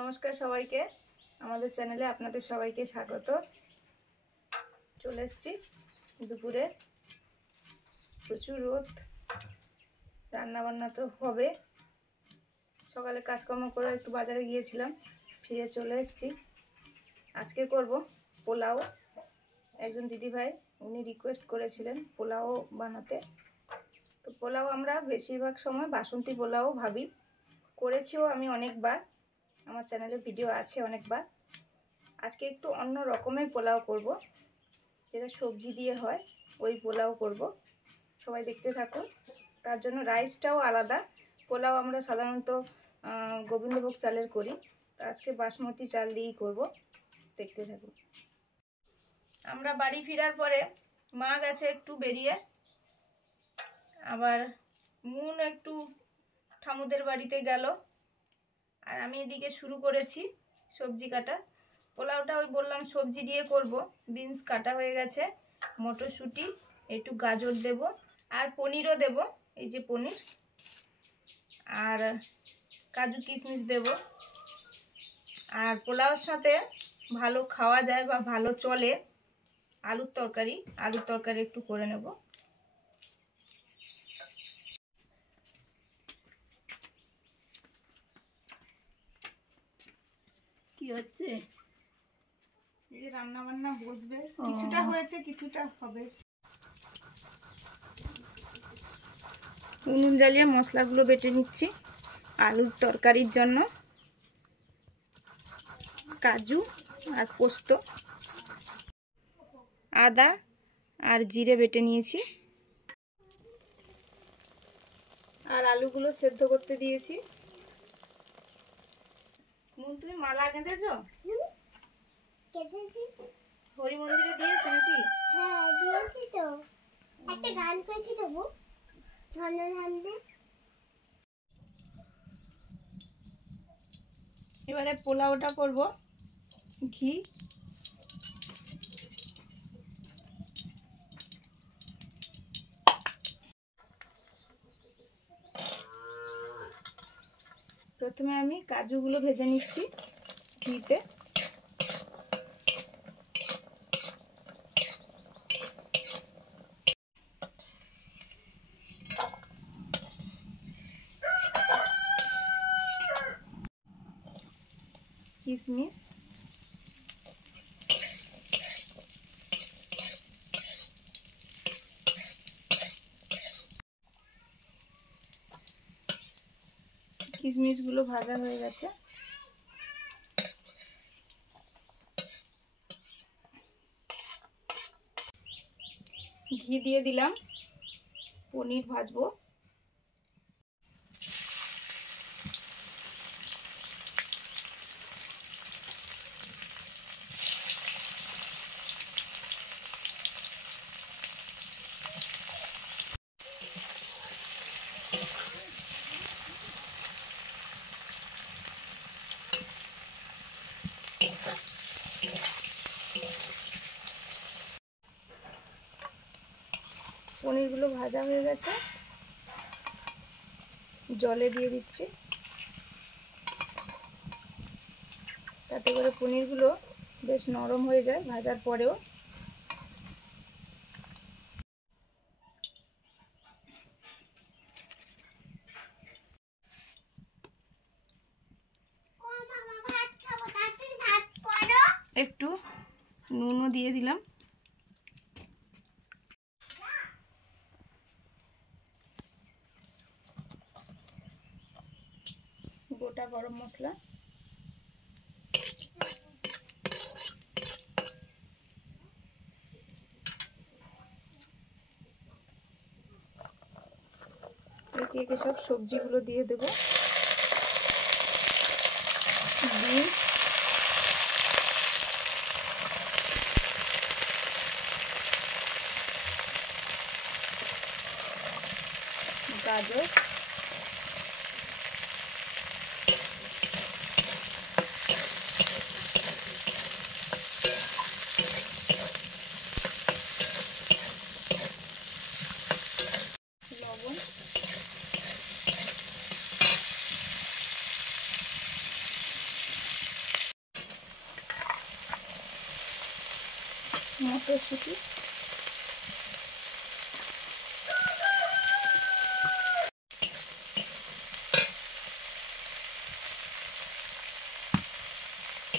নমস্কার সবাইকে, আমাদের চ্যানেলে আপনাদের সবাইকে স্বাগত। চলে এসেছি দুপুরে, প্রচুর রোদ, রান্নাবান্না তো হবে। সকালে কাজকর্ম করে একটু বাজারে গিয়েছিলাম, ফিরে চলে এসেছি। আজকে করব পোলাও। একজন দিদিভাই উনি রিকোয়েস্ট করেছিলেন পোলাও বানাতে। তো পোলাও আমরা বেশিরভাগ সময় বাসন্তী পোলাও ভাবি, করেছিও আমি অনেকবার, আমার চ্যানেলে ভিডিও আছে অনেকবার। আজকে একটু অন্য রকমের পোলাও করব, যেটা সবজি দিয়ে হয়, ওই পোলাও করব। সবাই দেখতে থাকুন। তার জন্য রাইসটাও আলাদা। পোলাও আমরা সাধারণত গোবিন্দভোগ চালের করি, তো আজকে বাসমতি চাল দিয়েই করব। দেখতে থাকুন। আমরা বাড়ি ফেরার পরে মা গেছে একটু বেরিয়ে, আবার মুন একটু ঠামুদের বাড়িতে গেল, আর আমি এদিকে শুরু করেছি সবজি কাটা। পোলাওটা ওই বললাম সবজি দিয়ে করব। বিনস কাটা হয়ে গেছে, মটরশুঁটি, একটু গাজর দেব, আর পনিরও দেব, এই যে পনির, আর কাজু কিশমিশ দেব। আর পোলাওর সাথে ভালো খাওয়া যায় বা ভালো চলে আলুর তরকারি একটু করে নেব। কি হচ্ছে? এই যে রান্না বান্না বসবে, কিছুটা হয়েছে কিছুটা হবে। উনুন জ্বালিয়ে মশলাগুলো বেটে নিচ্ছি আলুর তরকারির জন্য। কাজু আর পোস্ত, আদা আর জিরে বেটে নিয়েছি, আর আলুগুলো সেদ্ধ করতে দিয়েছি। মুন, তুমি মালা গেঁথেছো? হরি মন্দিরে দিয়েছো নাকি? হ্যাঁ দিয়েছি তো, একটা গান করেছি তবু ধন্যধান্যে। এবারে পোলাওটা করব। ঘি, প্রথমে আমি কাজুগুলো ভেজে নিচ্ছি ঘিতে। কিশমিশ, কিশমিশগুলো ভাজা হয়ে গেছে। ঘি দিয়ে দিলাম, পনির ভাজবো। পনিরগুলো ভাজা হয়ে গেছে, জলে দিয়ে দিচ্ছি, তাতে করে পনিরগুলো বেশ নরম হয়ে যায় ভাজার পরেও। একটু নুনও দিয়ে দিলাম, গোটা গরম মশলা, একে একে সব সবজিগুলো দিয়ে দেব। বিনস, গাজর, লবণ, মটরশুঁটি,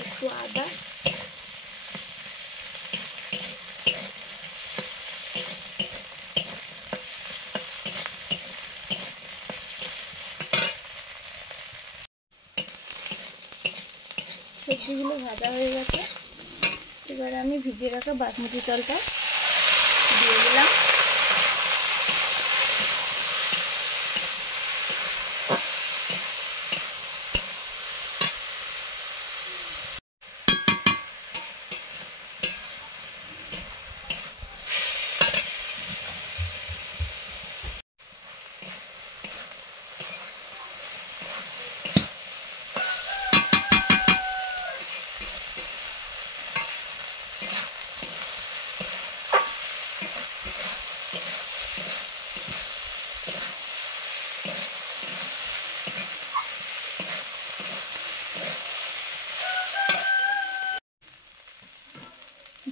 একটু আদা, সবজিগুলো ভাজা হয়ে গেছে। এবারে আমি ভিজিয়ে রাখা বাসমতি চালটা দিয়ে দিলাম।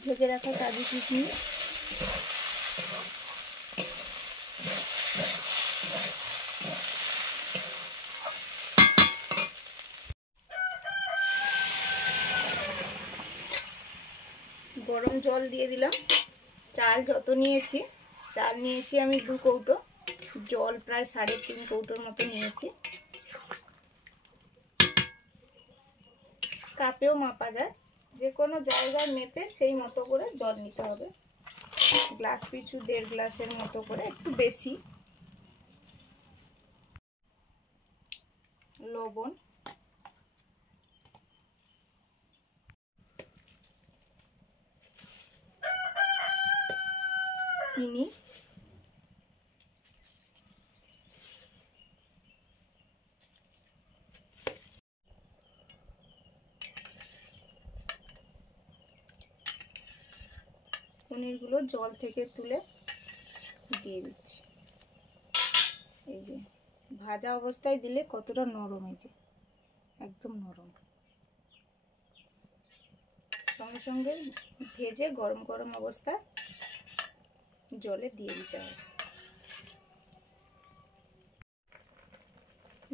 ভেজে রাখা কাজু কিশমিশ, গরম জল দিয়ে দিলাম। চাল যত নিয়েছি, চাল নিয়েছি আমি 2 কৌটো, জল প্রায় 3.5 কৌটোর মতো নিয়েছি। কাপেও মাপা যায়, যে কোনো জায়গায় মেপে সেই মতো করে জল নিতে হবে। গ্লাস পিছু 1.5 গ্লাসের মতো করে, একটু বেশি। লবণ, চিনি, পনিরগুলো জল থেকে তুলে দিয়ে দিচ্ছি। এই যে ভাজা অবস্থায় দিলে কতটা নরম, এই যে একদম নরম। সঙ্গে সঙ্গে ভেজে গরম গরম অবস্থায় জলে দিয়ে দিতে হবে।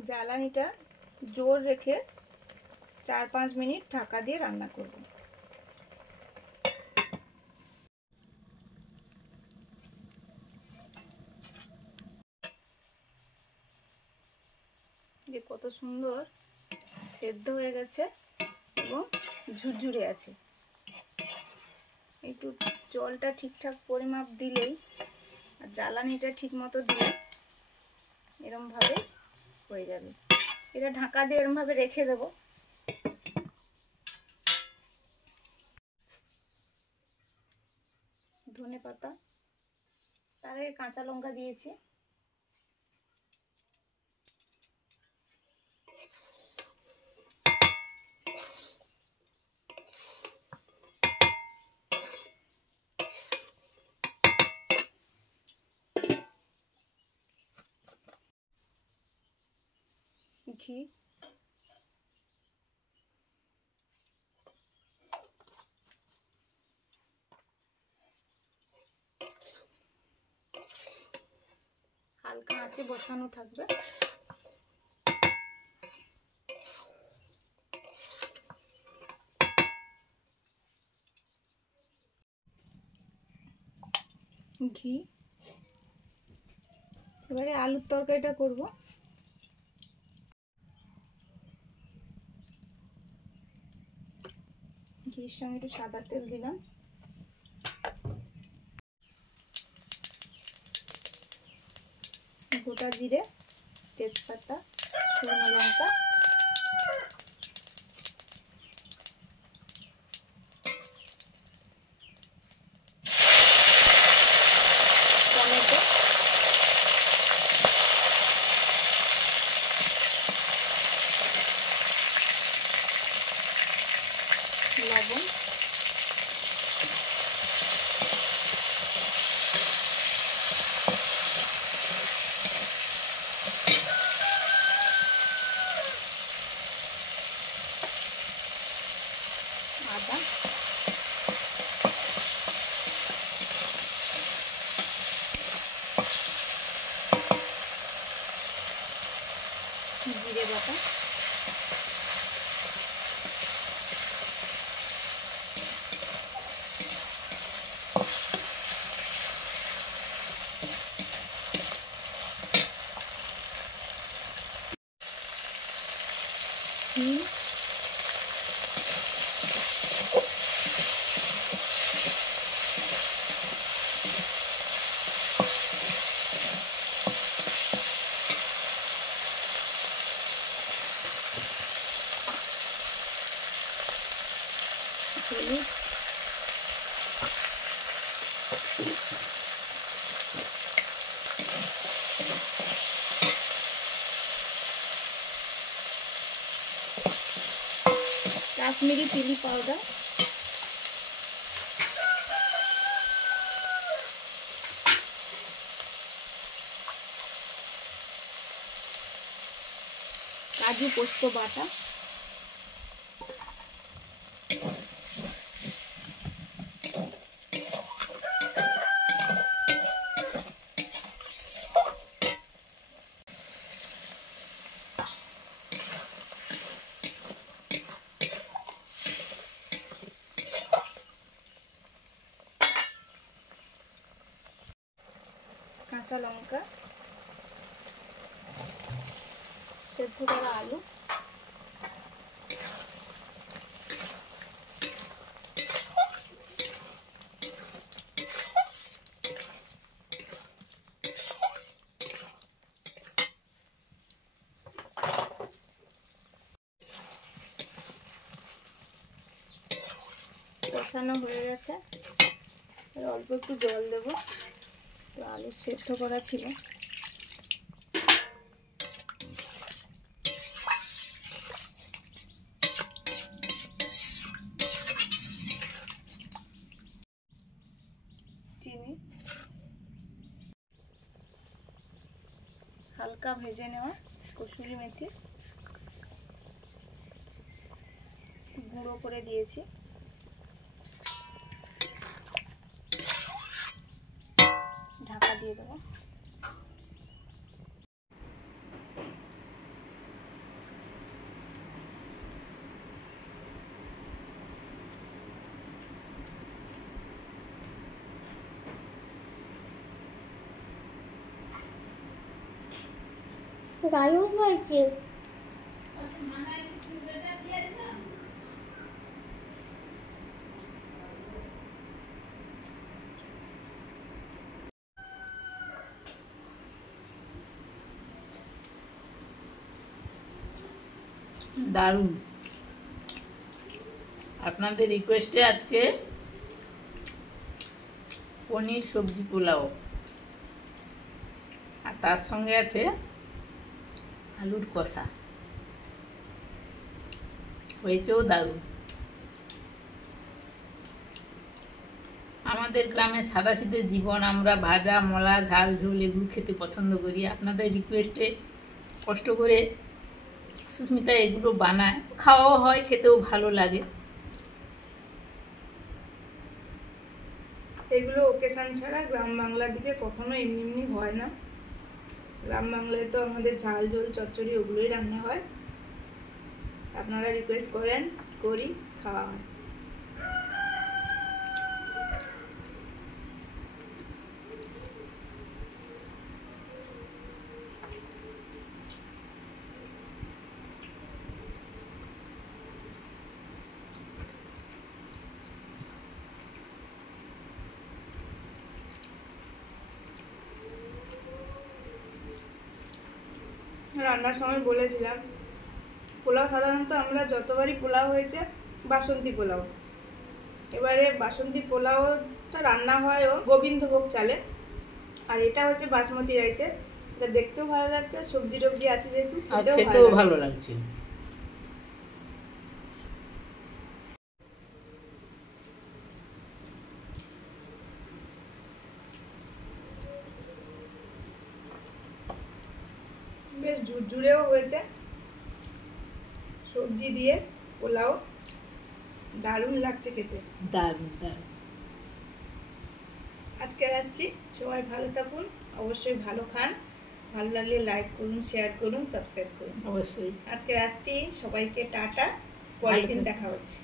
জ্বালানিটা জোর রেখে 4-5 মিনিট ঢাকা দিয়ে রান্না করব। যে কত সুন্দর সেদ্ধ হয়ে গেছে এবং ঝুরঝুরে আছে। একটু জলটা ঠিকঠাক পরিমাপ দিলেই আর জ্বালানিটা ঠিক মতো দিলে এরমভাবে হয়ে যাবে। এটা ঢাকা দিয়ে এরমভাবে রেখে দেবো। ধনে পাতা, তার আগে কাঁচা লঙ্কা দিয়েছি। ঘি, হালকা আঁচে বসানো থাকবে। ঘি, এবারে আলুর তরকারিটা করব। ঘির সঙ্গে একটু সাদা তেল দিলাম, গোটা জিরে, তেজপাতা, শুকনো লঙ্কা, টমেটো, লবণ, আদা, হিং, হলুদ, কাশ্মীরি চিলি পাউডার, কাজু পোস্ত বাটা, কাঁচা লঙ্কা, সেদ্ধ করা আলু, কষানো হয়ে গেছে। অল্প একটু জল দেব, তো আলু সেদ্ধ করা ছিল। চিনি, হালকা ভেজে নেওয়া কসুরি মেথি গুঁড়ো করে দিয়েছি। ঢাকা দিয়ে দেবো। গায়ক হয়েছে। দারুণ। আপনাদের রিকোয়েস্টে আজকে পনির সবজি পোলাও, আর তার সঙ্গে আছে আলুর কষা, হয়েছেও দারুণ। আমাদের গ্রামে সাদাসিধে জীবন, আমরা ভাজা মলা ঝাল ঝোল এগুলো খেতে পছন্দ করি। আপনাদের রিকোয়েস্টে কষ্ট করে সুস্মিতা এগুলো বানায়, খাওয়াও হয়, খেতেও ভালো লাগে। এগুলো ওকেশন ছাড়া গ্রাম বাংলার দিকে কখনো এমনি এমনি হয় না। গ্রাম বাংলায় তো আমাদের ঝাল ঝোল চচ্চড়ি ওগুলোই রান্না হয়। আপনারা রিকোয়েস্ট করেন, করি, খাওয়া হয়। রান্নার সময় বলেছিলাম, পোলাও সাধারণত আমরা যতবারই পোলাও হয়েছে বাসন্তী পোলাও। এবারে বাসন্তী পোলাওটা রান্না হয়ও গোবিন্দভোগ চালে, আর এটা হচ্ছে বাসমতি রাইসে। এটা দেখতেও ভালো লাগছে, সবজি টবজি আছে যেহেতু, খেতেও ভালো লাগছে। বেশ ঝুরঝুরেও হয়েছে সবজি দিয়ে পোলাও, দারুণ লাগছে খেতে, দারুণ দারুণ। আজকে আসছি, সবাই ভালো থাকুন, অবশ্যই ভালো খান, ভালো লাগলে লাইক করুন, শেয়ার করুন, সাবস্ক্রাইব করুন। অবশ্যই। আজকে আসছি, সবাইকে টাটা, পরের দিন দেখা হচ্ছে।